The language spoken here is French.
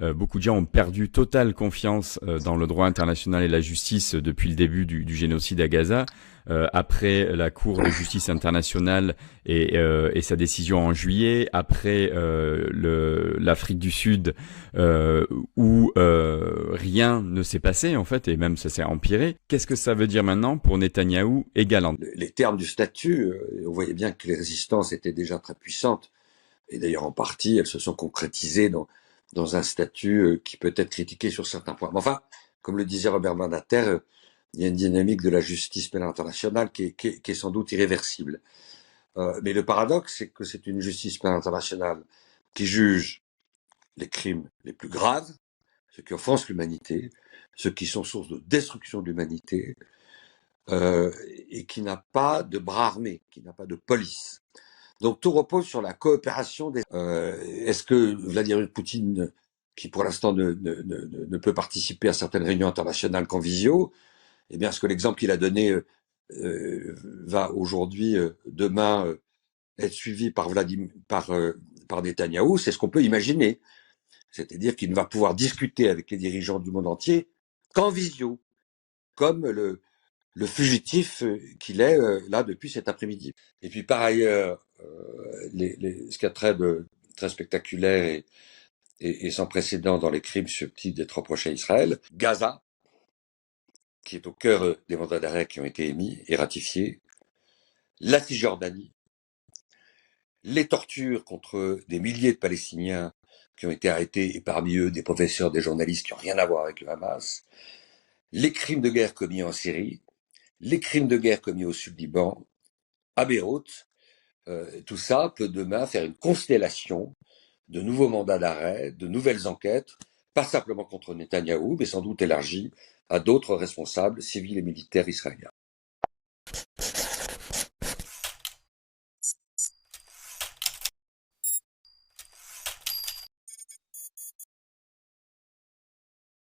Beaucoup de gens ont perdu totale confiance dans le droit international et la justice depuis le début du génocide à Gaza. Après la Cour de justice internationale et sa décision en juillet, après l'Afrique du Sud où rien ne s'est passé en fait, et même ça s'est empiré. Qu'est-ce que ça veut dire maintenant pour Netanyahou et Galland? Les termes du statut, on voyait bien que les résistances étaient déjà très puissantes. Et d'ailleurs, en partie, elles se sont concrétisées dans un statut qui peut être critiqué sur certains points. Mais enfin, comme le disait Robert Badinter, il y a une dynamique de la justice pénale internationale qui est sans doute irréversible. Mais le paradoxe, c'est que c'est une justice pénale internationale qui juge les crimes les plus graves, ceux qui offensent l'humanité, ceux qui sont source de destruction de l'humanité, et qui n'a pas de bras armés, qui n'a pas de police. Donc tout repose sur la coopération des. Est-ce que Vladimir Poutine, qui pour l'instant ne peut participer à certaines réunions internationales qu'en visio, eh bien, est-ce que l'exemple qu'il a donné va aujourd'hui, demain, être suivi par par Netanyahou? C'est ce qu'on peut imaginer. C'est-à-dire qu'il ne va pouvoir discuter avec les dirigeants du monde entier qu'en visio, comme le fugitif qu'il est là depuis cet après-midi. Et puis par ailleurs, ce qu'il y a très spectaculaire et sans précédent dans les crimes subtils d'être reprochés à Israël, Gaza, qui est au cœur des mandats d'arrêt qui ont été émis et ratifiés, la Cisjordanie, les tortures contre des milliers de Palestiniens qui ont été arrêtés, et parmi eux des professeurs, des journalistes qui n'ont rien à voir avec le Hamas, les crimes de guerre commis en Syrie, les crimes de guerre commis au Sud-Liban, à Beyrouth, tout ça peut demain faire une constellation de nouveaux mandats d'arrêt, de nouvelles enquêtes, pas simplement contre Netanyahou, mais sans doute élargies à d'autres responsables civils et militaires israéliens.